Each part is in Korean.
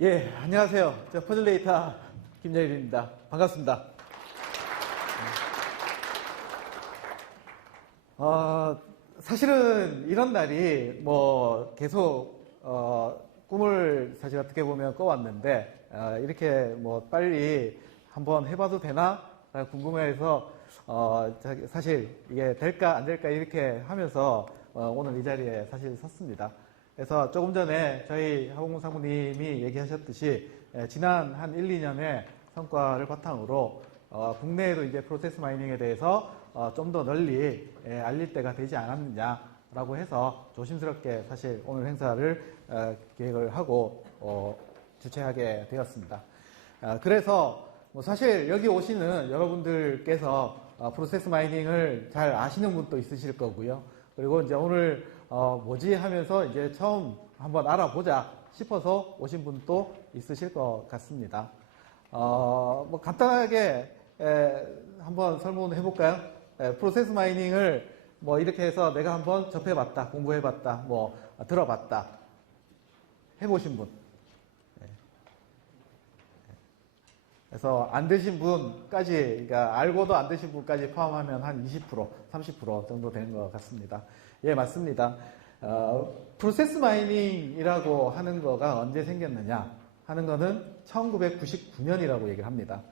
예, 안녕하세요. 저 퍼즐데이터 김재일입니다. 반갑습니다. 사실은 이런 날이 뭐 계속 꿈을 사실 어떻게 보면 꿔왔는데 이렇게 뭐 빨리 한번 해봐도 되나 궁금해서 사실 이게 될까 안 될까 이렇게 하면서 오늘 이 자리에 사실 섰습니다. 그래서 조금 전에 저희 하봉문 사모님이 얘기하셨듯이 지난 한 1, 2년의 성과를 바탕으로 국내에도 이제 프로세스 마이닝에 대해서 좀 더 널리 알릴 때가 되지 않았느냐라고 해서 조심스럽게 사실 오늘 행사를 계획을 하고 주최하게 되었습니다. 그래서 뭐 사실 여기 오시는 여러분들께서 프로세스 마이닝을 잘 아시는 분도 있으실 거고요. 그리고 이제 오늘 뭐지 하면서 이제 처음 한번 알아보자 싶어서 오신 분도 있으실 것 같습니다. 뭐 간단하게 한번 설문해 볼까요? 프로세스 마이닝을 뭐 이렇게 해서 내가 한번 접해봤다, 공부해봤다, 뭐 들어봤다, 해보신 분. 그래서 안 되신 분까지, 그러니까 알고도 안 되신 분까지 포함하면 한 20%, 30% 정도 되는 것 같습니다. 예, 맞습니다. 프로세스 마이닝이라고 하는 거가 언제 생겼느냐 하는 거는 1999년이라고 얘기를 합니다.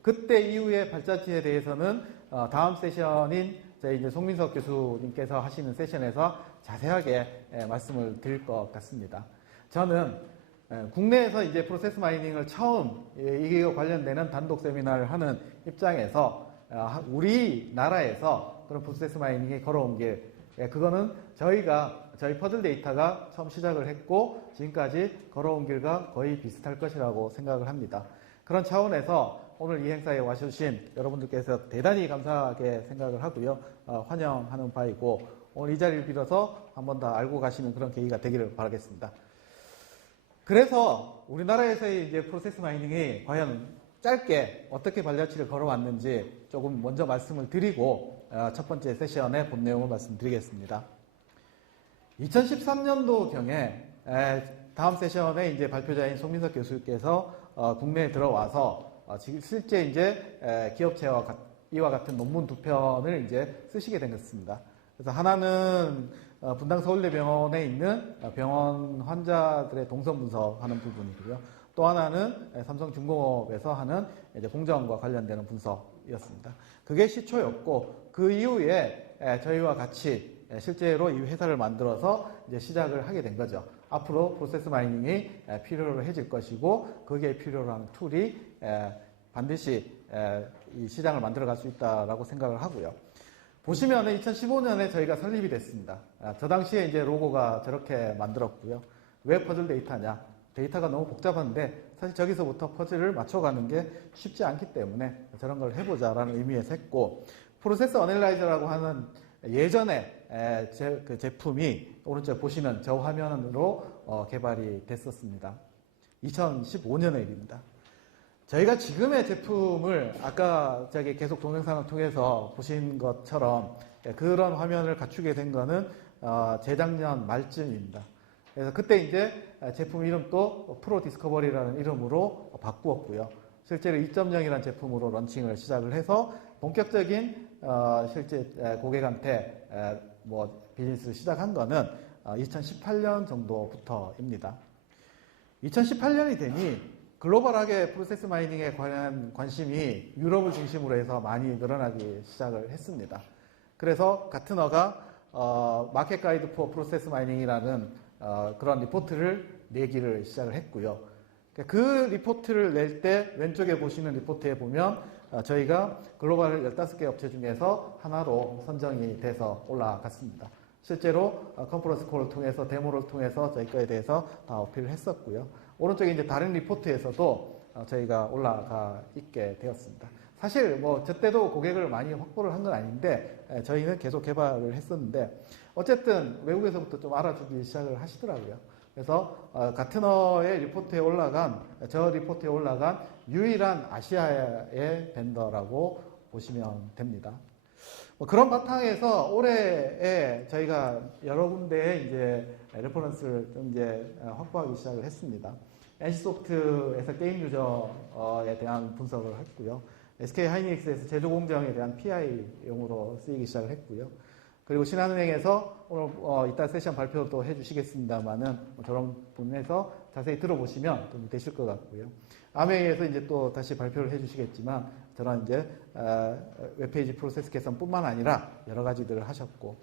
그때 이후의 발자취에 대해서는 다음 세션인 저희 이제 송민석 교수님께서 하시는 세션에서 자세하게 말씀을 드릴 것 같습니다. 저는 국내에서 이제 프로세스 마이닝을 처음 이거 관련되는 단독 세미나를 하는 입장에서 우리나라에서 그런 프로세스 마이닝이 걸어온 길, 그거는 저희 퍼즐 데이터가 처음 시작을 했고 지금까지 걸어온 길과 거의 비슷할 것이라고 생각을 합니다. 그런 차원에서 오늘 이 행사에 와주신 여러분들께서 대단히 감사하게 생각을 하고요. 환영하는 바이고 오늘 이 자리를 빌어서 한 번 더 알고 가시는 그런 계기가 되기를 바라겠습니다. 그래서 우리나라에서의 이제 프로세스 마이닝이 과연 짧게 어떻게 발자취를 걸어왔는지 조금 먼저 말씀을 드리고 첫 번째 세션의 본 내용을 말씀드리겠습니다. 2013년도경에 다음 세션에 이제 발표자인 송민석 교수께서 국내에 들어와서 지금 실제 이제 기업체와 이와 같은 논문 2편을 이제 쓰시게 된 것입니다. 그래서 하나는 분당 서울대병원에 있는 병원 환자들의 동선 분석하는 부분이고요. 또 하나는 삼성중공업에서 하는 이제 공정과 관련되는 분석이었습니다. 그게 시초였고 그 이후에 저희와 같이 실제로 이 회사를 만들어서 이제 시작을 하게 된 거죠. 앞으로 프로세스 마이닝이 필요로 해질 것이고 거기에 필요로 하는 툴이 반드시 이 시장을 만들어갈 수 있다라고 생각을 하고요. 보시면은 2015년에 저희가 설립이 됐습니다. 저 당시에 이제 로고가 저렇게 만들었고요. 왜 퍼즐 데이터냐? 데이터가 너무 복잡한데 사실 저기서부터 퍼즐을 맞춰가는 게 쉽지 않기 때문에 저런 걸 해보자라는 의미에서 했고, 프로세스 어널라이저라고 하는 예전에 그 제품이 오른쪽 보시는 저 화면으로 개발이 됐었습니다. 2015년의 일입니다. 저희가 지금의 제품을 아까 저기 계속 동영상을 통해서 보신 것처럼 그런 화면을 갖추게 된 거는 재작년 말쯤입니다. 그래서 그때 이제 제품 이름도 프로 디스커버리라는 이름으로 바꾸었고요. 실제로 2.0이라는 제품으로 런칭을 시작을 해서 본격적인 실제 고객한테 뭐 비즈니스를 시작한 거는 2018년 정도부터입니다. 2018년이 되니 글로벌하게 프로세스 마이닝에 관한 관심이 유럽을 중심으로 해서 많이 늘어나기 시작을 했습니다. 그래서 가트너가 마켓 가이드 포 프로세스 마이닝이라는 그런 리포트를 내기를 시작을 했고요. 그 리포트를 낼 때 왼쪽에 보시는 리포트에 보면 저희가 글로벌 15개 업체 중에서 하나로 선정이 돼서 올라갔습니다. 실제로 컨퍼런스 콜을 통해서 데모를 통해서 저희 거에 대해서 다 어필을 했었고요. 오른쪽에 이제 다른 리포트에서도 저희가 올라가 있게 되었습니다. 사실 뭐 저 때도 고객을 많이 확보를 한 건 아닌데 저희는 계속 개발을 했었는데 어쨌든 외국에서부터 좀 알아주기 시작을 하시더라고요. 그래서 가트너의 리포트에 올라간 저 리포트에 올라간 유일한 아시아의 벤더라고 보시면 됩니다. 그런 바탕에서 올해에 저희가 여러 군데에 이제 레퍼런스를 좀 이제 확보하기 시작을 했습니다. NC소프트에서 게임 유저에 대한 분석을 했고요. SK 하이닉스에서 제조 공정에 대한 PI용으로 쓰이기 시작을 했고요. 그리고 신한은행에서 오늘 이따 세션 발표도 해주시겠습니다만은 저런 부분에서 자세히 들어보시면 좀 되실 것 같고요. 아메이에서 이제 또 다시 발표를 해주시겠지만 저런 이제 웹페이지 프로세스 개선뿐만 아니라 여러 가지들을 하셨고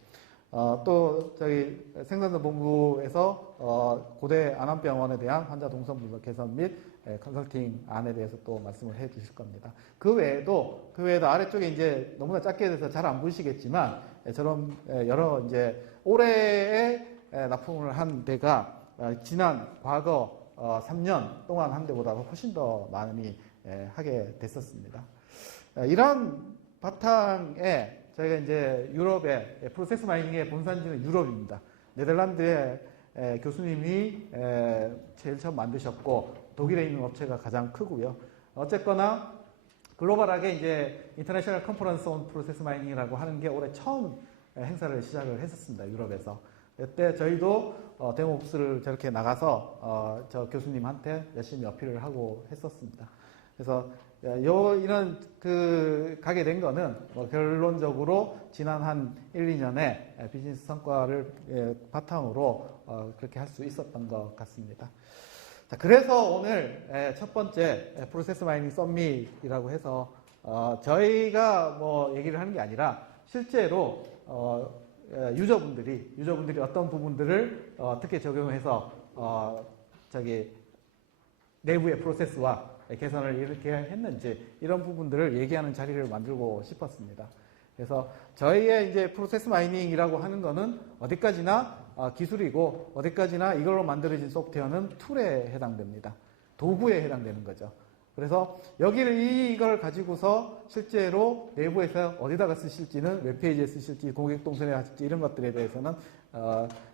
또 저희 생산자 본부에서 고대 안암병원에 대한 환자 동선 분석 개선 및 컨설팅 안에 대해서 또 말씀을 해 주실 겁니다. 그 외에도 아래쪽에 이제 너무나 작게 돼서 잘 안 보이시겠지만 저런 여러 이제 올해에 납품을 한 데가 지난 과거 3년 동안 한 데보다 훨씬 더 많이 하게 됐었습니다. 이런 바탕에 저희가 이제 유럽의 프로세스 마이닝의 본산지는 유럽입니다. 네덜란드의 교수님이 제일 처음 만드셨고 독일에 있는 업체가 가장 크고요. 어쨌거나 글로벌하게 이제 인터내셔널 컨퍼런스 온 프로세스 마이닝이라고 하는 게 올해 처음 행사를 시작을 했었습니다. 유럽에서. 그때 저희도 데모 부스를 저렇게 나가서 저 교수님한테 열심히 어필을 하고 했었습니다. 그래서 이런 가게 된 거는 결론적으로 지난 한 1, 2년의 비즈니스 성과를 바탕으로 그렇게 할 수 있었던 것 같습니다. 자, 그래서 오늘 첫 번째 프로세스 마이닝 썸밋이라고 해서 저희가 뭐 얘기를 하는 게 아니라 실제로 유저분들이 어떤 부분들을 어떻게 적용해서 내부의 프로세스와 개선을 이렇게 했는지 이런 부분들을 얘기하는 자리를 만들고 싶었습니다. 그래서 저희의 이제 프로세스 마이닝이라고 하는 거는 어디까지나 기술이고 어디까지나 이걸로 만들어진 소프트웨어는 툴에 해당됩니다. 도구에 해당되는 거죠. 그래서 이걸 가지고서 실제로 내부에서 어디다가 쓰실지는 웹페이지에 쓰실지 고객 동선에 하실지 이런 것들에 대해서는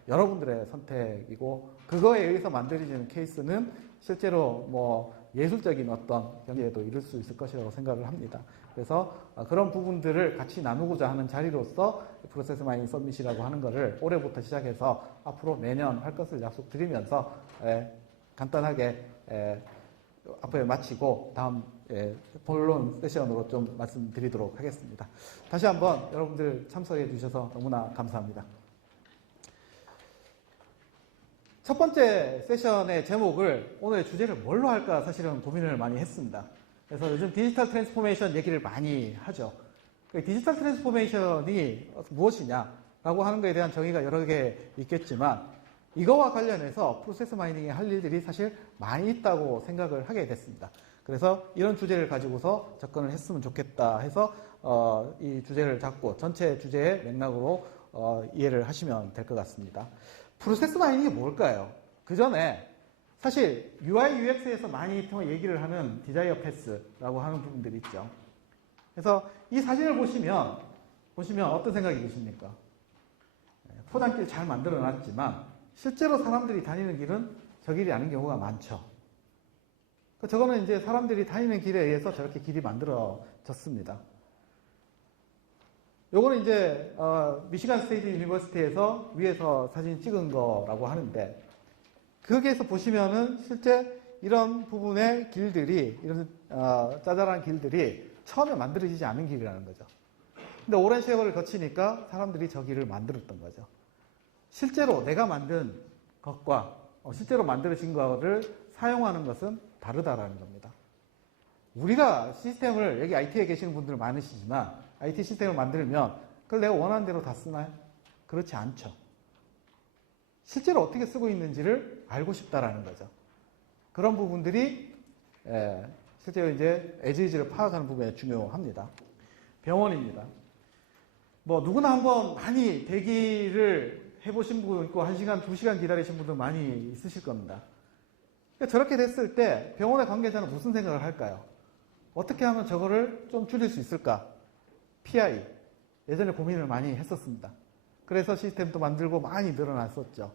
여러분들의 선택이고 그거에 의해서 만들어지는 케이스는 실제로 뭐 예술적인 어떤 경지에도 이룰 수 있을 것이라고 생각을 합니다. 그래서 그런 부분들을 같이 나누고자 하는 자리로서 프로세스 마이닝 서밋이라고 하는 것을 올해부터 시작해서 앞으로 매년 할 것을 약속드리면서 간단하게 앞에 마치고 다음 본론 세션으로 좀 말씀드리도록 하겠습니다. 다시 한번 여러분들 참석해 주셔서 너무나 감사합니다. 첫 번째 세션의 제목을 오늘의 주제를 뭘로 할까 사실은 고민을 많이 했습니다. 그래서 요즘 디지털 트랜스포메이션 얘기를 많이 하죠. 디지털 트랜스포메이션이 무엇이냐라고 하는 것에 대한 정의가 여러 개 있겠지만 이거와 관련해서 프로세스 마이닝에 할 일들이 사실 많이 있다고 생각을 하게 됐습니다. 그래서 이런 주제를 가지고서 접근을 했으면 좋겠다 해서 이 주제를 잡고 전체 주제의 맥락으로 이해를 하시면 될 것 같습니다. 프로세스 마이닝이 뭘까요? 그 전에 사실 UI, UX에서 많이 얘기를 하는 디자이어 패스라고 하는 부분들이 있죠. 그래서 이 사진을 보시면 어떤 생각이 드십니까? 포장길 잘 만들어 놨지만 실제로 사람들이 다니는 길은 저 길이 아닌 경우가 많죠. 저거는 이제 사람들이 다니는 길에 의해서 저렇게 길이 만들어졌습니다. 요거는 이제 미시간 스테이트 유니버시티에서 위에서 사진 찍은 거라고 하는데 거기에서 보시면은 실제 이런 부분의 길들이 이런 짜잘한 길들이 처음에 만들어지지 않은 길이라는 거죠. 근데 오랜 세월을 거치니까 사람들이 저 길을 만들었던 거죠. 실제로 내가 만든 것과 실제로 만들어진 것을 사용하는 것은 다르다라는 겁니다. 우리가 시스템을 여기 IT에 계시는 분들 많으시지만 IT 시스템을 만들면 그걸 내가 원하는 대로 다 쓰나요? 그렇지 않죠. 실제로 어떻게 쓰고 있는지를 알고 싶다라는 거죠. 그런 부분들이 실제로 이제 에즈이즈를 파악하는 부분에 중요합니다. 병원입니다. 뭐 누구나 한번 많이 대기를 해보신 분 있고 1시간, 2시간 기다리신 분들 많이 있으실 겁니다. 그러니까 저렇게 됐을 때 병원의 관계자는 무슨 생각을 할까요? 어떻게 하면 저거를 좀 줄일 수 있을까? PI. 예전에 고민을 많이 했었습니다. 그래서 시스템도 만들고 많이 늘어났었죠.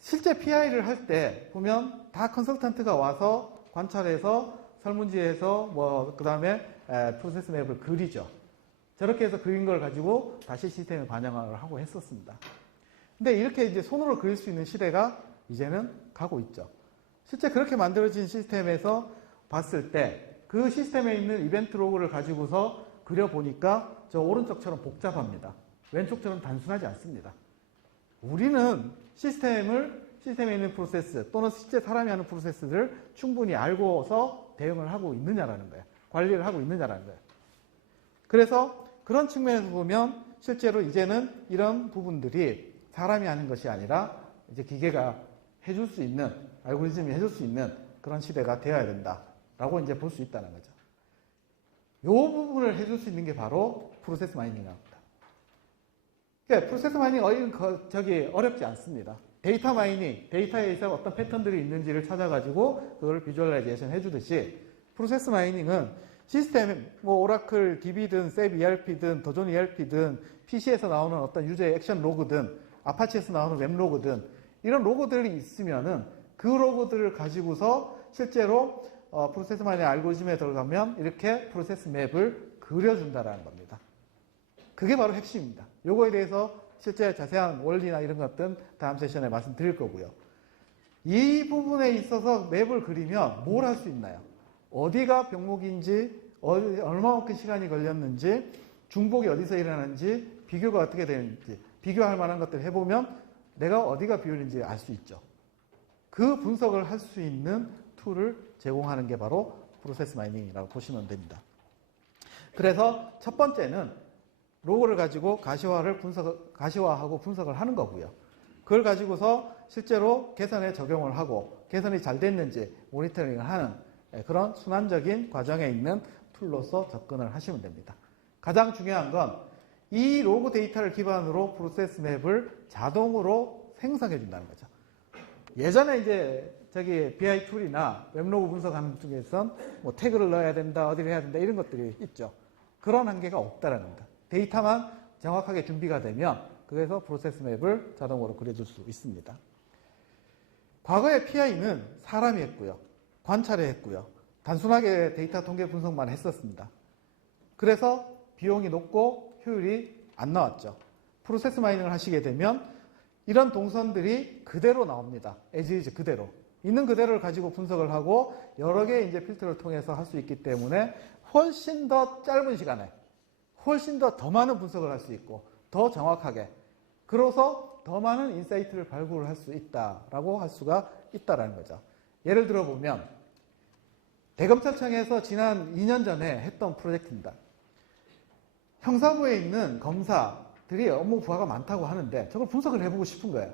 실제 PI를 할 때 보면 다 컨설턴트가 와서 관찰해서 설문지에서 그 다음에 프로세스 맵을 그리죠. 저렇게 해서 그린 걸 가지고 다시 시스템에 반영을 하고 했었습니다. 근데 이렇게 이제 손으로 그릴 수 있는 시대가 이제는 가고 있죠. 실제 그렇게 만들어진 시스템에서 봤을 때 그 시스템에 있는 이벤트 로그를 가지고서 그려보니까 저 오른쪽처럼 복잡합니다. 왼쪽처럼 단순하지 않습니다. 우리는 시스템에 있는 프로세스 또는 실제 사람이 하는 프로세스를 충분히 알고서 대응을 하고 있느냐라는 거예요. 관리를 하고 있느냐라는 거예요. 그래서 그런 측면에서 보면 실제로 이제는 이런 부분들이 사람이 하는 것이 아니라 이제 기계가 해줄 수 있는, 알고리즘이 해줄 수 있는 그런 시대가 되어야 된다라고 이제 볼 수 있다는 거죠. 이 부분을 해줄 수 있는 게 바로 프로세스 마이닝입니다. 그러니까 프로세스 마이닝 어렵지 않습니다. 데이터 마이닝, 데이터에서 어떤 패턴들이 있는지를 찾아가지고 그걸 비주얼라이제이션 해주듯이 프로세스 마이닝은 시스템, 뭐 오라클 DB든 셉 ERP든 도전 ERP든 PC에서 나오는 어떤 유저의 액션 로그든 아파치에서 나오는 웹 로그든 이런 로그들이 있으면은 그 로그들을 가지고서 실제로 프로세스 마이닝 알고리즘에 들어가면 이렇게 프로세스 맵을 그려준다라는 겁니다. 그게 바로 핵심입니다. 요거에 대해서 실제 자세한 원리나 이런 것들은 다음 세션에 말씀드릴 거고요. 이 부분에 있어서 맵을 그리면 뭘 할 수 있나요? 어디가 병목인지, 얼마만큼 시간이 걸렸는지, 중복이 어디서 일어나는지, 비교가 어떻게 되는지, 비교할 만한 것들을 해보면 내가 어디가 비율인지 알 수 있죠. 그 분석을 할 수 있는 툴을 제공하는 게 바로 프로세스 마이닝이라고 보시면 됩니다. 그래서 첫 번째는 로그를 가지고 가시화하고 분석을 하는 거고요. 그걸 가지고서 실제로 개선에 적용을 하고 개선이 잘 됐는지 모니터링을 하는 그런 순환적인 과정에 있는 툴로서 접근을 하시면 됩니다. 가장 중요한 건 이 로그 데이터를 기반으로 프로세스 맵을 자동으로 생성해 준다는 거죠. 예전에 이제 BI 툴이나 웹로그 분석하는 중에선 뭐 태그를 넣어야 된다, 어디를 해야 된다 이런 것들이 있죠. 그런 한계가 없다라는 겁니다. 데이터만 정확하게 준비가 되면 그래서 프로세스 맵을 자동으로 그려줄 수 있습니다. 과거의 PI는 사람이 했고요. 관찰을 했고요. 단순하게 데이터 통계 분석만 했었습니다. 그래서 비용이 높고 효율이 안 나왔죠. 프로세스 마이닝을 하시게 되면 이런 동선들이 그대로 나옵니다. as is 그대로. 있는 그대로를 가지고 분석을 하고 여러 개의 이제 필터를 통해서 할 수 있기 때문에 훨씬 더 짧은 시간에 훨씬 더 많은 분석을 할 수 있고 더 정확하게 그래서 더 많은 인사이트를 발굴을 할 수 있다라고 할 수가 있다라는 거죠. 예를 들어 보면 대검찰청에서 지난 2년 전에 했던 프로젝트입니다. 형사부에 있는 검사들이 업무 부하가 많다고 하는데 저걸 분석을 해보고 싶은 거예요.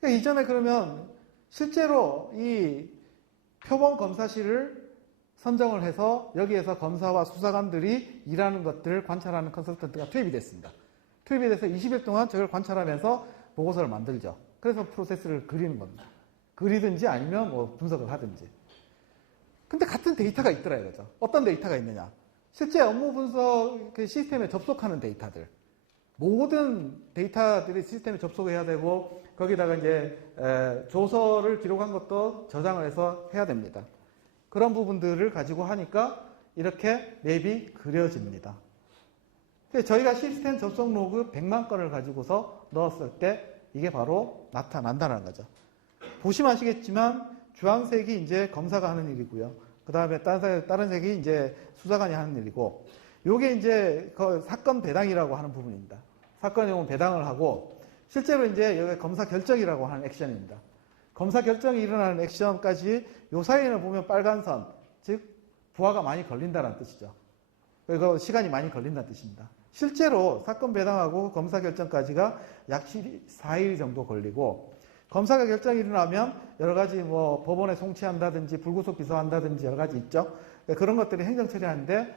그러니까 이전에 그러면 실제로 이 표본 검사실을 선정을 해서 여기에서 검사와 수사관들이 일하는 것들을 관찰하는 컨설턴트가 투입이 됐습니다. 투입이 돼서 20일 동안 저걸 관찰하면서 보고서를 만들죠. 그래서 프로세스를 그리는 겁니다. 그리든지 아니면 뭐 분석을 하든지. 근데 같은 데이터가 있더라 이거죠. 어떤 데이터가 있느냐. 실제 업무 분석 그 시스템에 접속하는 데이터들. 모든 데이터들이 시스템에 접속해야 되고 거기다가 이제 조서를 기록한 것도 저장을 해서 해야 됩니다. 그런 부분들을 가지고 하니까 이렇게 맵이 그려집니다. 저희가 시스템 접속 로그 100만 건을 가지고서 넣었을 때 이게 바로 나타난다는 거죠. 보시면 아시겠지만 주황색이 이제 검사가 하는 일이고요. 그 다음에 다른 색이 이제 수사관이 하는 일이고 요게 이제 그 사건 배당이라고 하는 부분입니다. 사건이 오면 배당을 하고 실제로 이제 여기 검사 결정이라고 하는 액션입니다. 검사 결정이 일어나는 액션까지 요 사이에는 보면 빨간 선, 즉 부하가 많이 걸린다는 뜻이죠. 그리고 시간이 많이 걸린다는 뜻입니다. 실제로 사건 배당하고 검사 결정까지가 약 4일 정도 걸리고 검사가 결정이 일어나면 여러 가지 뭐 법원에 송치한다든지 불구속 기소한다든지 여러 가지 있죠. 그런 것들이 행정 처리하는데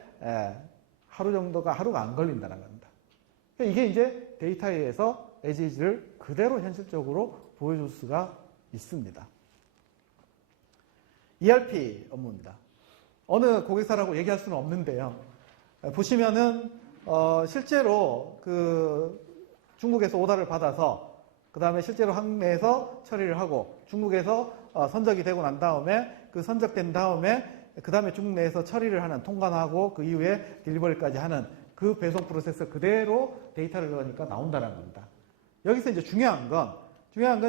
하루가 안 걸린다는 겁니다. 이게 이제 데이터에 의해서 as is를 그대로 현실적으로 보여줄 수가 있습니다. ERP 업무입니다. 어느 고객사라고 얘기할 수는 없는데요. 보시면은 실제로 그 중국에서 오더를 받아서 그 다음에 실제로 한국내에서 처리를 하고 중국에서 선적이 되고 난 다음에 그 선적된 다음에 그 다음에 중국 내에서 처리를 하는 통관하고 그 이후에 딜리버리까지 하는 그 배송 프로세스 그대로 데이터를 넣으니까 나온다는 겁니다. 여기서 이제 중요한 건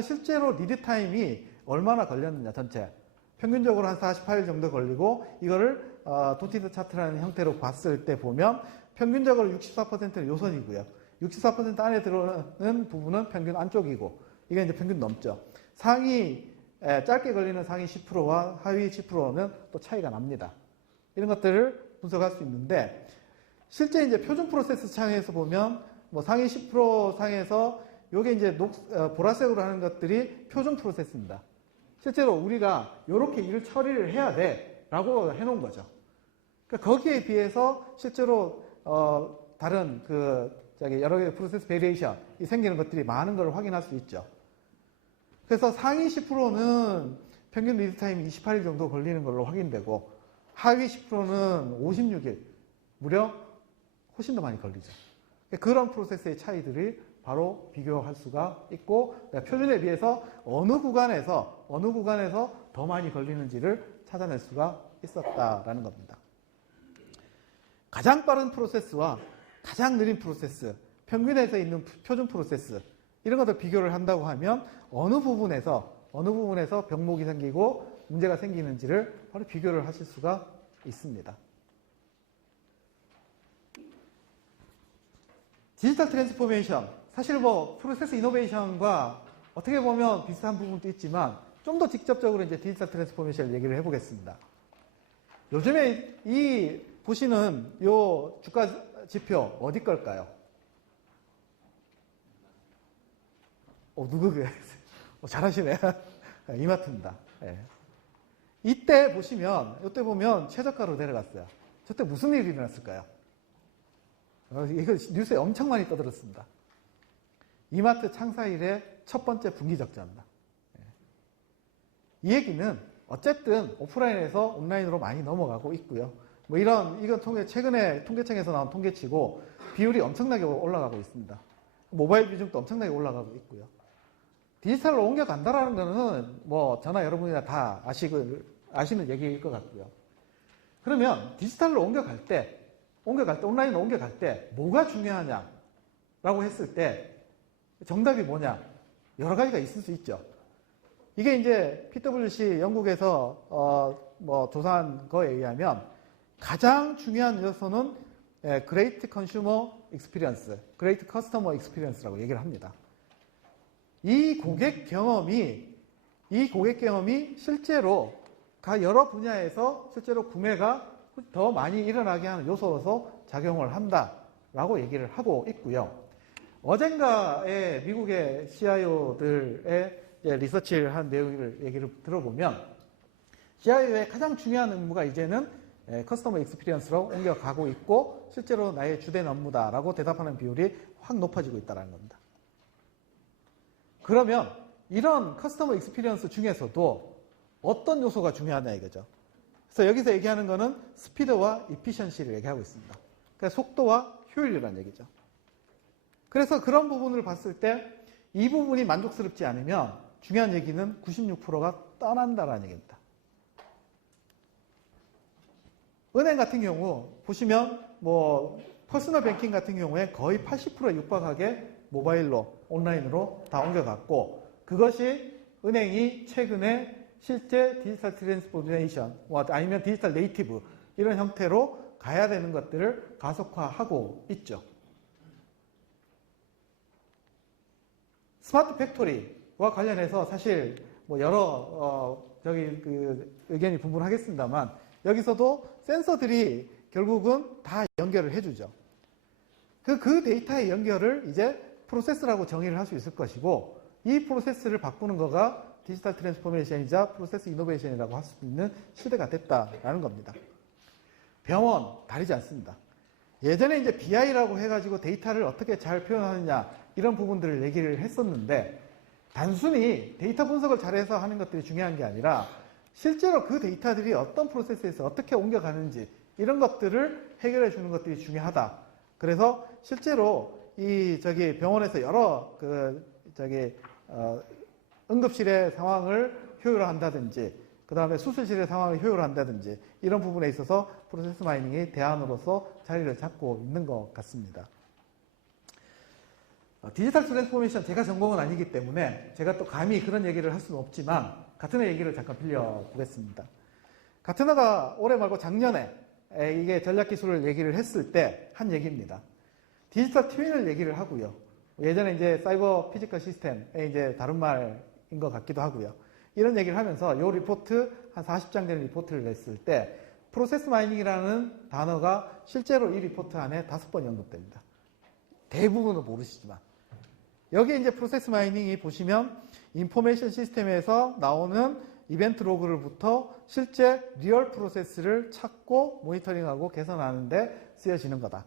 실제로 리드 타임이 얼마나 걸렸느냐 전체. 평균적으로 한 48일 정도 걸리고 이거를 도티드 차트라는 형태로 봤을 때 보면 평균적으로 64%는 요선이고요. 64% 안에 들어오는 부분은 평균 안쪽이고 이게 이제 평균 넘죠. 짧게 걸리는 상위 10%와 하위 10%는 또 차이가 납니다. 이런 것들을 분석할 수 있는데 실제 이제 표준 프로세스 창에서 보면 뭐 상위 10% 상에서 요게 이제 보라색으로 하는 것들이 표준 프로세스입니다. 실제로 우리가 이렇게 일을 처리를 해야 돼 라고 해놓은 거죠. 그러니까 거기에 비해서 실제로 다른 여러 개의 프로세스 베리에이션이 생기는 것들이 많은 걸 확인할 수 있죠. 그래서 상위 10%는 평균 리드 타임이 28일 정도 걸리는 걸로 확인되고 하위 10%는 56일, 무려 훨씬 더 많이 걸리죠. 그런 프로세스의 차이들이 바로 비교할 수가 있고 표준에 비해서 어느 구간에서 더 많이 걸리는지를 찾아낼 수가 있었다라는 겁니다. 가장 빠른 프로세스와 가장 느린 프로세스, 평균에서 있는 표준 프로세스 이런 것들 비교를 한다고 하면 어느 부분에서 병목이 생기고 문제가 생기는지를 바로 비교를 하실 수가 있습니다. 디지털 트랜스포메이션, 사실 뭐 프로세스 이노베이션과 어떻게 보면 비슷한 부분도 있지만 좀 더 직접적으로 이제 디지털 트랜스포메이션 얘기를 해보겠습니다. 요즘에 이 보시는 요 주가 지표 어디 걸까요? 누구게? 잘하시네. 이마트입니다. 네. 이때 보면 최저가로 내려갔어요. 저때 무슨 일이 일어났을까요? 이거 뉴스에 엄청 많이 떠들었습니다. 이마트 창사 이래 첫 번째 분기 적자입니다. 이 얘기는 어쨌든 오프라인에서 온라인으로 많이 넘어가고 있고요. 뭐 이건 최근에 통계청에서 나온 통계치고 비율이 엄청나게 올라가고 있습니다. 모바일 비중도 엄청나게 올라가고 있고요. 디지털로 옮겨간다라는 거는 뭐 저나 여러분이나 다 아시는 얘기일 것 같고요. 그러면 디지털로 옮겨갈 때 온라인으로 옮겨갈 때 뭐가 중요하냐라고 했을 때 정답이 뭐냐? 여러 가지가 있을 수 있죠. 이게 이제 PwC 영국에서 조사한 거에 의하면 가장 중요한 요소는 Great Consumer Experience, Great Customer Experience라고 얘기를 합니다. 이 고객 경험이 실제로 여러 분야에서 실제로 구매가 더 많이 일어나게 하는 요소로서 작용을 한다라고 얘기를 하고 있고요. 어젠가에 미국의 CIO들의 리서치를 한 내용을 얘기를 들어보면 CIO의 가장 중요한 업무가 이제는 커스터머 익스피리언스로 옮겨가고 있고 실제로 나의 주된 업무다라고 대답하는 비율이 확 높아지고 있다는 겁니다. 그러면 이런 커스터머 익스피리언스 중에서도 어떤 요소가 중요하냐 이거죠. 그래서 여기서 얘기하는 거는 스피드와 이피션시를 얘기하고 있습니다. 그러니까 속도와 효율이라는 얘기죠. 그래서 그런 부분을 봤을 때 이 부분이 만족스럽지 않으면 중요한 얘기는 96%가 떠난다라는 얘기입니다. 은행 같은 경우 보시면 퍼스널 뱅킹 같은 경우에 거의 80%에 육박하게 모바일로 온라인으로 다 옮겨갔고 그것이 은행이 최근에 실제 디지털 트랜스포메이션 아니면 디지털 네이티브 이런 형태로 가야 되는 것들을 가속화하고 있죠. 스마트 팩토리와 관련해서 사실 여러 의견이 분분하겠습니다만 여기서도 센서들이 결국은 다 연결을 해주죠. 그 데이터의 연결을 이제 프로세스라고 정의를 할 수 있을 것이고 이 프로세스를 바꾸는 거가 디지털 트랜스포메이션이자 프로세스 이노베이션이라고 할 수 있는 시대가 됐다라는 겁니다. 병원 다르지 않습니다. 예전에 이제 BI라고 해가지고 데이터를 어떻게 잘 표현하느냐 이런 부분들을 얘기를 했었는데 단순히 데이터 분석을 잘해서 하는 것들이 중요한 게 아니라 실제로 그 데이터들이 어떤 프로세스에서 어떻게 옮겨가는지 이런 것들을 해결해 주는 것들이 중요하다. 그래서 실제로 병원에서 여러 응급실의 상황을 효율화한다든지 그 다음에 수술실의 상황을 효율화한다든지 이런 부분에 있어서 프로세스 마이닝이 대안으로서 자리를 잡고 있는 것 같습니다. 디지털 트랜스포메이션 제가 전공은 아니기 때문에 제가 또 감히 그런 얘기를 할 수는 없지만 가트너 얘기를 잠깐 빌려보겠습니다. 가트너가 올해 말고 작년에 이게 전략기술을 얘기를 했을 때 한 얘기입니다. 디지털 트윈을 얘기를 하고요. 예전에 이제 사이버 피지컬 시스템의 이제 다른 말인 것 같기도 하고요. 이런 얘기를 하면서 이 리포트 한 40장 되는 리포트를 냈을 때 프로세스 마이닝이라는 단어가 실제로 이 리포트 안에 5번 언급됩니다. 대부분은 모르시지만 여기에 이제 프로세스 마이닝이 보시면 인포메이션 시스템에서 나오는 이벤트 로그를부터 실제 리얼 프로세스를 찾고 모니터링하고 개선하는데 쓰여지는 거다.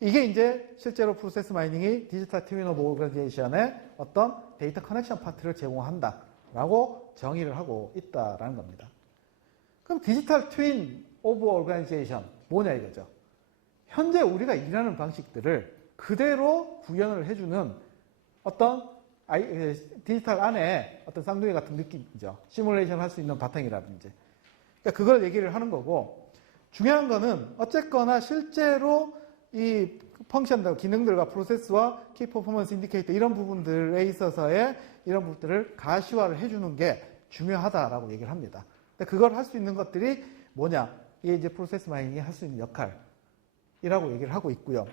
이게 이제 실제로 프로세스 마이닝이 디지털 트윈 오브 오거나이제이션의 어떤 데이터 커넥션 파트를 제공한다라고 정의를 하고 있다라는 겁니다. 그럼 디지털 트윈 오브 오거나이제이션 뭐냐 이거죠. 현재 우리가 일하는 방식들을 그대로 구현을 해주는 어떤 디지털 안에 어떤 쌍둥이 같은 느낌이죠. 시뮬레이션 할 수 있는 바탕이라든지. 그러니까 그걸 얘기를 하는 거고, 중요한 거는 어쨌거나 실제로 이 펑션들, 기능들과 프로세스와 키 퍼포먼스 인디케이터 이런 부분들에 있어서의 이런 부분들을 가시화를 해주는 게 중요하다라고 얘기를 합니다. 근데 그걸 할 수 있는 것들이 뭐냐? 이게 이제 프로세스 마이닝이 할 수 있는 역할이라고 얘기를 하고 있고요.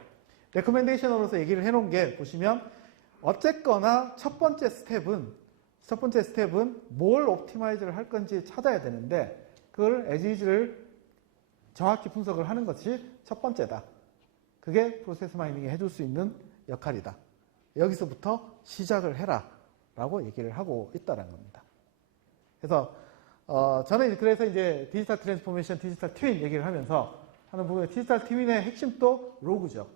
레코멘데이션으로서 얘기를 해놓은 게 보시면 어쨌거나 첫 번째 스텝은 뭘 옵티마이즈를 할 건지 찾아야 되는데 그걸 as-is를 정확히 분석을 하는 것이 첫 번째다. 그게 프로세스 마이닝이 해줄 수 있는 역할이다. 여기서부터 시작을 해라 라고 얘기를 하고 있다는 겁니다. 그래서 저는 그래서 이제 디지털 트랜스포메이션, 디지털 트윈 얘기를 하면서 하는 부분에 디지털 트윈의 핵심도 로그죠.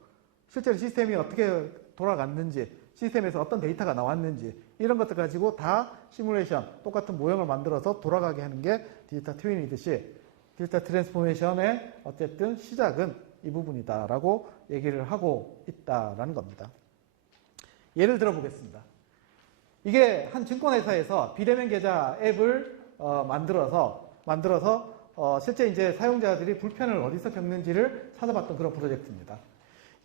실제로 시스템이 어떻게 돌아갔는지, 시스템에서 어떤 데이터가 나왔는지 이런 것들 가지고 다 시뮬레이션, 똑같은 모형을 만들어서 돌아가게 하는 게 디지털 트윈이듯이 디지털 트랜스포메이션의 어쨌든 시작은 이 부분이다라고 얘기를 하고 있다라는 겁니다. 예를 들어 보겠습니다. 이게 한 증권회사에서 비대면 계좌 앱을 만들어서 실제 이제 사용자들이 불편을 어디서 겪는지를 찾아봤던 그런 프로젝트입니다.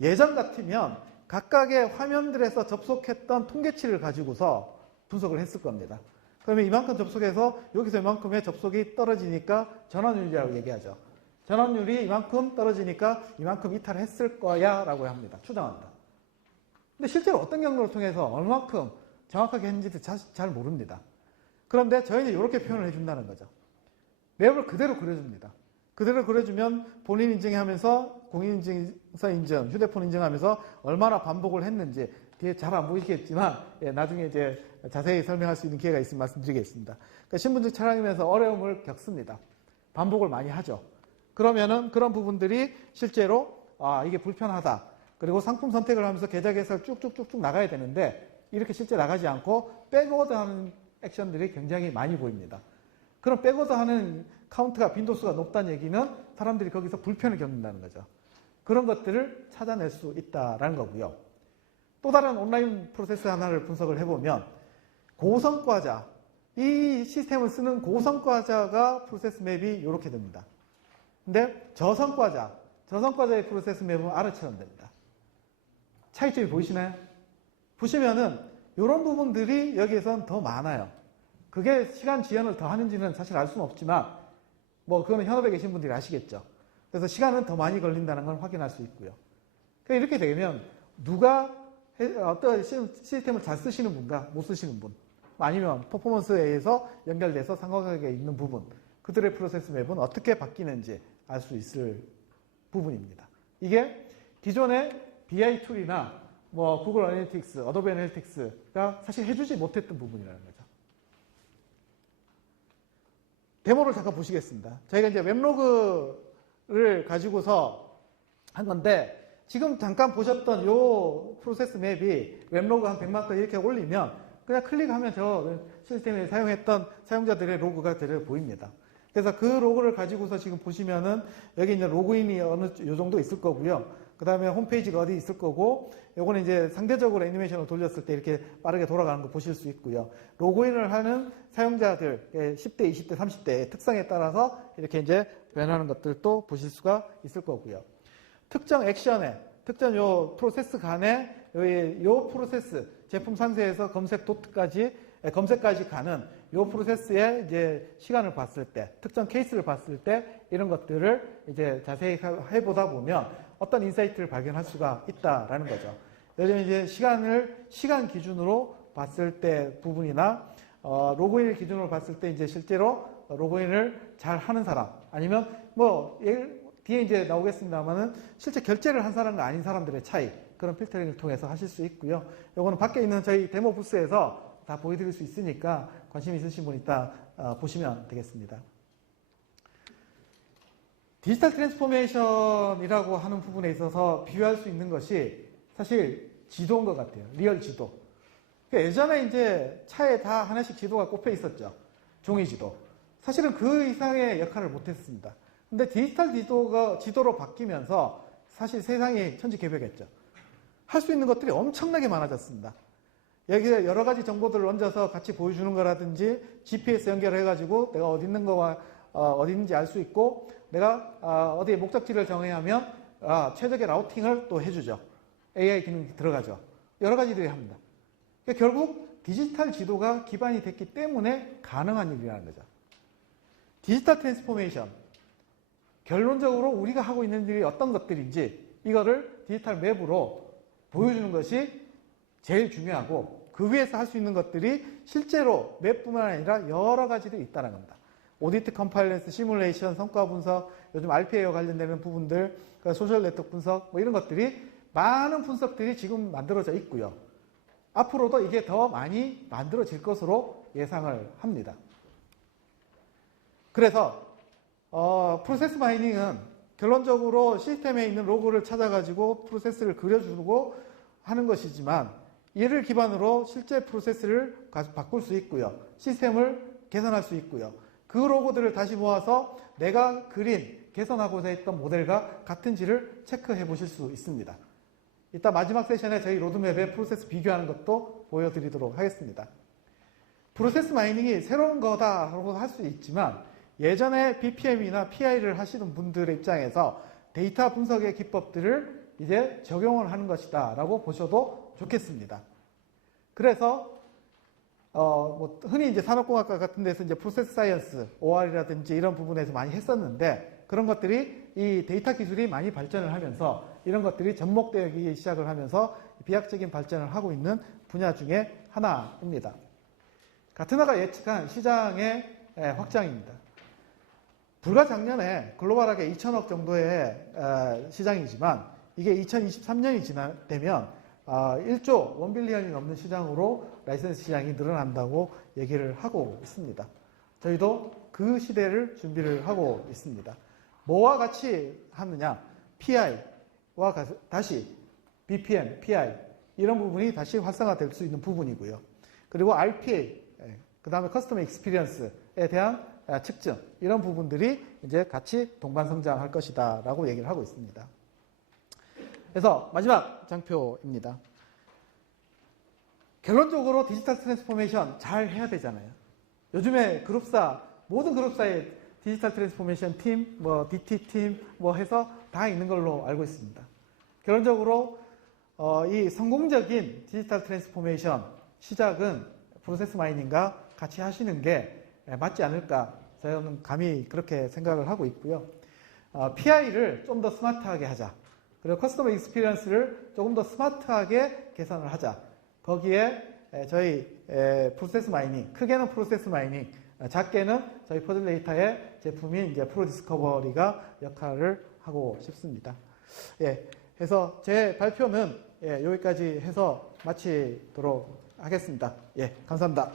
예전 같으면 각각의 화면들에서 접속했던 통계치를 가지고서 분석을 했을 겁니다. 그러면 이만큼 접속해서 여기서 이만큼의 접속이 떨어지니까 전환율이라고 얘기하죠. 전환율이 이만큼 떨어지니까 이만큼 이탈했을 거야 라고 합니다. 추정한다. 근데 실제로 어떤 경로를 통해서 얼마큼 정확하게 했는지도 잘 모릅니다. 그런데 저희는 이렇게 표현을 해준다는 거죠. 맵을 그대로 그려줍니다. 그대로 그려주면 본인 인증하면서 공인인증서 인증, 휴대폰 인증하면서 얼마나 반복을 했는지 뒤에 잘 안 보이시겠지만 나중에 이제 자세히 설명할 수 있는 기회가 있으면 말씀드리겠습니다. 그러니까 신분증 촬영하면서 어려움을 겪습니다. 반복을 많이 하죠. 그러면은 그런 부분들이 실제로 이게 불편하다. 그리고 상품 선택을 하면서 계좌 개설 쭉쭉쭉쭉 나가야 되는데 이렇게 실제 나가지 않고 백오더하는 액션들이 굉장히 많이 보입니다. 그럼 백오더하는 카운트가 빈도수가 높다는 얘기는 사람들이 거기서 불편을 겪는다는 거죠. 그런 것들을 찾아낼 수 있다라는 거고요. 또 다른 온라인 프로세스 하나를 분석을 해보면 고성과자, 이 시스템을 쓰는 고성과자가 프로세스 맵이 이렇게 됩니다. 근데 저성과자의 프로세스 맵은 아래처럼 됩니다. 차이점이 보이시나요? 보시면은 이런 부분들이 여기에선 더 많아요. 그게 시간 지연을 더 하는지는 사실 알 수는 없지만 그거는 현업에 계신 분들이 아시겠죠. 그래서 시간은 더 많이 걸린다는 걸 확인할 수 있고요. 그러니까 이렇게 되면 누가 어떤 시스템을 잘 쓰시는 분과 못 쓰시는 분, 아니면 퍼포먼스에 의해서 연결돼서 상관관계가 있는 부분, 그들의 프로세스 맵은 어떻게 바뀌는지 알 수 있을 부분입니다. 이게 기존의 BI 툴이나 구글 애널리틱스, 어도비 애널리틱스가 사실 해주지 못했던 부분이라는 거죠. 데모를 잠깐 보시겠습니다. 저희가 이제 웹로그를 가지고서 한 건데 지금 잠깐 보셨던 요 프로세스 맵이 웹로그 한 100만 건 이렇게 올리면 그냥 클릭하면 저 시스템에 사용했던 사용자들의 로그가 그대로 보입니다. 그래서 그 로그를 가지고서 지금 보시면은 여기 이제 로그인이 요 정도 있을 거고요. 그 다음에 홈페이지가 어디 있을 거고, 요거는 이제 상대적으로 애니메이션을 돌렸을 때 이렇게 빠르게 돌아가는 거 보실 수 있고요. 로그인을 하는 사용자들, 10대, 20대, 30대의 특성에 따라서 이렇게 이제 변하는 것들도 보실 수가 있을 거고요. 특정 액션에, 특정 요 프로세스 간에 요 프로세스, 제품 상세에서 검색까지 가는 요 프로세스의 이제 시간을 봤을 때, 특정 케이스를 봤을 때 이런 것들을 이제 자세히 해보다 보면 어떤 인사이트를 발견할 수가 있다라는 거죠. 요즘 이제 시간 기준으로 봤을 때 부분이나 로그인을 기준으로 봤을 때 이제 실제로 로그인을 잘 하는 사람, 아니면 뭐 뒤에 이제 나오겠습니다만은 실제 결제를 한 사람과 아닌 사람들의 차이, 그런 필터링을 통해서 하실 수 있고요. 요거는 밖에 있는 저희 데모 부스에서 다 보여드릴 수 있으니까 관심 있으신 분 이따 보시면 되겠습니다. 디지털 트랜스포메이션이라고 하는 부분에 있어서 비유할 수 있는 것이 사실 지도인 것 같아요. 리얼 지도. 그러니까 예전에 이제 차에 다 하나씩 지도가 꼽혀 있었죠. 종이 지도. 사실은 그 이상의 역할을 못했습니다. 근데 디지털 지도로 바뀌면서 사실 세상이 천지개벽했죠. 할 수 있는 것들이 엄청나게 많아졌습니다. 여기에 여러 가지 정보들을 얹어서 같이 보여주는 거라든지 GPS 연결해가지고 내가 어디 있는 거와 어디 있는지 알 수 있고, 내가 어디에 목적지를 정해야 하면 최적의 라우팅을 또 해주죠. AI 기능이 들어가죠. 여러 가지들이 합니다. 그러니까 결국 디지털 지도가 기반이 됐기 때문에 가능한 일이라는 거죠. 디지털 트랜스포메이션, 결론적으로 우리가 하고 있는 일이 어떤 것들인지 이거를 디지털 맵으로 보여주는 것이 제일 중요하고, 그 위에서 할 수 있는 것들이 실제로 맵뿐만 아니라 여러 가지들이 있다는 겁니다. 오디트 컴파일런스, 시뮬레이션, 성과 분석, 요즘 RPA와 관련되는 부분들, 소셜 네트워크 분석, 뭐 이런 것들이 많은 분석들이 지금 만들어져 있고요. 앞으로도 이게 더 많이 만들어질 것으로 예상을 합니다. 그래서 프로세스 마이닝은 결론적으로 시스템에 있는 로그를 찾아가지고 프로세스를 그려주고 하는 것이지만, 이를 기반으로 실제 프로세스를 바꿀 수 있고요. 시스템을 개선할 수 있고요. 그 로고들을 다시 모아서 내가 그린, 개선하고자 했던 모델과 같은지를 체크해 보실 수 있습니다. 이따 마지막 세션에 저희 로드맵에 프로세스 비교하는 것도 보여드리도록 하겠습니다. 프로세스 마이닝이 새로운 거다라고 할 수 있지만, 예전에 BPM이나 PI를 하시는 분들의 입장에서 데이터 분석의 기법들을 이제 적용을 하는 것이다 라고 보셔도 좋겠습니다. 그래서 뭐 흔히 이제 산업공학과 같은 데서 이제 프로세스 사이언스, OR이라든지 이런 부분에서 많이 했었는데, 그런 것들이 이 데이터 기술이 많이 발전을 하면서 이런 것들이 접목되기 시작을 하면서 비약적인 발전을 하고 있는 분야 중에 하나입니다. 가트너가 예측한 시장의 확장입니다. 불과 작년에 글로벌하게 2천억 정도의 시장이지만, 이게 2023년이 되면 1조 1빌리언이 넘는 시장으로 라이선스 시장이 늘어난다고 얘기를 하고 있습니다. 저희도 그 시대를 준비를 하고 있습니다. 뭐와 같이 하느냐? PI와 다시 BPM, PI 이런 부분이 다시 활성화될 수 있는 부분이고요. 그리고 RPA, 그 다음에 커스터머 익스피리언스에 대한 측정, 이런 부분들이 이제 같이 동반 성장할 것이다 라고 얘기를 하고 있습니다. 그래서 마지막 장표입니다. 결론적으로 디지털 트랜스포메이션 잘 해야 되잖아요. 요즘에 모든 그룹사의 디지털 트랜스포메이션 팀, 뭐 DT 팀, 뭐 해서 다 있는 걸로 알고 있습니다. 결론적으로 이 성공적인 디지털 트랜스포메이션 시작은 프로세스 마이닝과 같이 하시는 게 맞지 않을까, 저는 감히 그렇게 생각을 하고 있고요. PI를 좀 더 스마트하게 하자. 그리고 커스터머 익스피리언스를 조금 더 스마트하게 개선을 하자. 거기에 저희 프로세스 마이닝, 크게는 프로세스 마이닝, 작게는 저희 퍼즐레이터의 제품인 이제 프로 디스커버리가 역할을 하고 싶습니다. 예, 그래서 제 발표는 여기까지 해서 마치도록 하겠습니다. 예, 감사합니다.